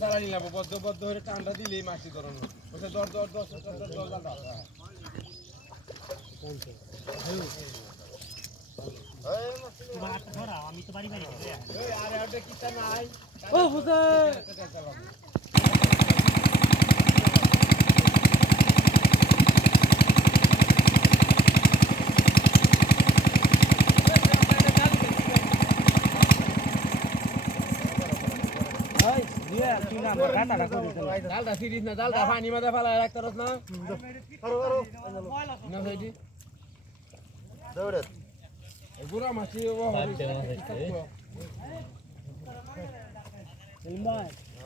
চালা নিলাম বদ্ধ বদ্ধ হয়ে টান্ডা দিলেই মাছি ধরনো ওটা দর দর দর আমি তো বাড়ি বাড়ি আরে ওটা কিটা নাই ও বুঝে ডালটা সিরিজ না ডালটা পানি মাঝে ফেলায় রাখতে পারছ না না সেইটি দৌড়ে গুড়া মাছি